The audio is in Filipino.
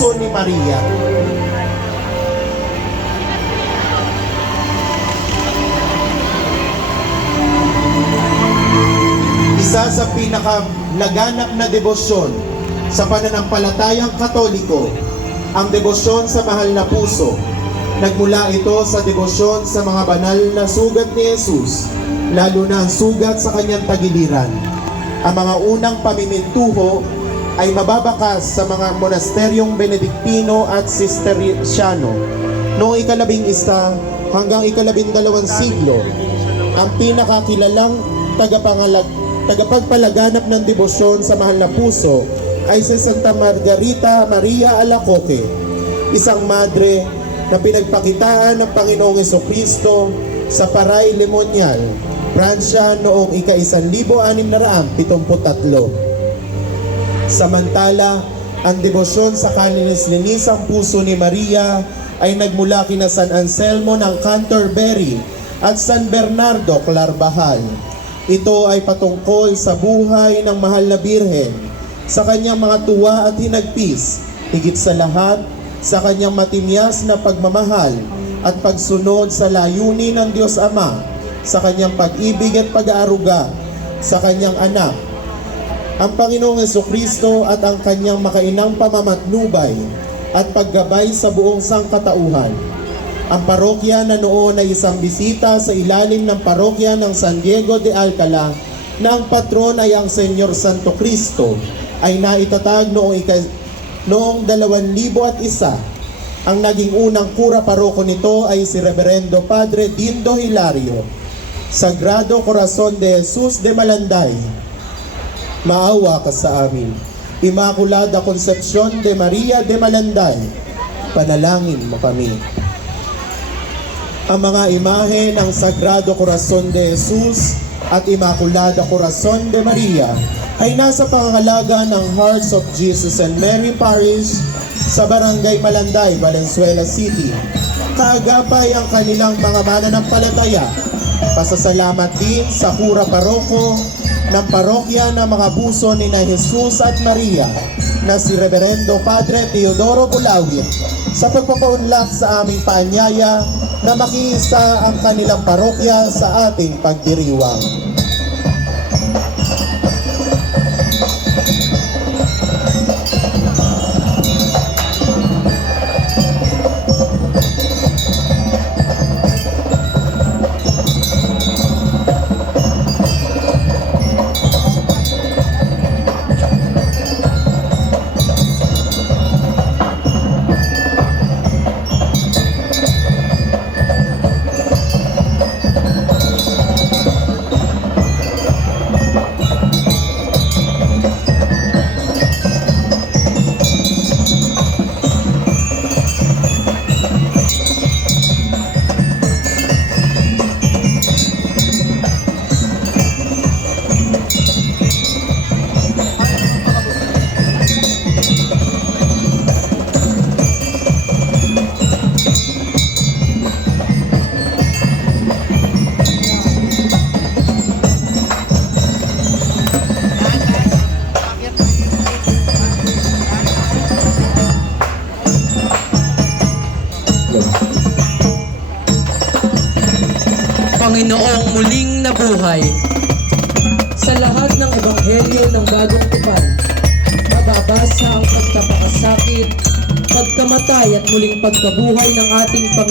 puso ni Maria. Isa sa pinakalaganap na debosyon sa pananampalatayang katoliko, ang debosyon sa mahal na puso. Nagmula ito sa debosyon sa mga banal na sugat ni Jesus, lalo na ang sugat sa kanyang tagiliran. Ang mga unang pamimintuho ay mababakas sa mga monasteryong Benediktino at Cisterciano. Noong ikalabing isa hanggang ikalabing dalawang siglo, ang pinakakilalang tagapangalag, tagapagpalaganap ng debosyon sa mahal na puso ay si Santa Margarita Maria Alacoque, isang madre na pinagpakitaan ng Panginoong Kristo sa Paray Limonial, Pransya noong ika-1673. Samantala, ang debosyon sa kalinis-linisang puso ni Maria ay nagmula kina San Anselmo ng Canterbury at San Bernardo Clarbahal. Ito ay patungkol sa buhay ng mahal na birhen, sa kanyang mga tuwa at hinagpis, higit sa lahat, sa kanyang matimyas na pagmamahal at pagsunod sa layunin ng Diyos Ama, sa kanyang pag-ibig at pag-aaruga, sa kanyang anak, ang Panginoong Kristo at ang kanyang makainang pamamatnubay at paggabay sa buong sangkatauhan. Ang parokya na noon ay isang bisita sa ilalim ng parokya ng San Diego de Alcala na ang patron ay ang Senyor Santo Cristo ay naitatag noong, ika- noong 2001. Ang naging unang kura paroko nito ay si Reverendo Padre Dindo Hilario. Sagrado Corazon de Jesus de Malanday, maawa ka sa amin. Immaculada Concepcion de Maria de Malanday, panalangin mo kami. Ang mga imahe ng Sagrado Corazon de Jesus at Immaculada Corazon de Maria ay nasa pangangalaga ng Hearts of Jesus and Mary Parish sa Barangay Malanday, Valenzuela City. Kaagapay ang kanilang mga mananampalataya. Pasasalamat din sa Kura Paroko ng parokya ng mga buso ni na Jesus at Maria na si Reverendo Padre Teodoro Bulawit sa pagpapaunlak sa aming paanyaya na makiisa ang kanilang parokya sa ating pagdiriwang. Panginoong muling nabuhay. Sa lahat ng ebanghelyo ng bagong tipan, mababasa ang pagtapakasakit, pagkamatay at muling pagkabuhay ng ating Panginoon.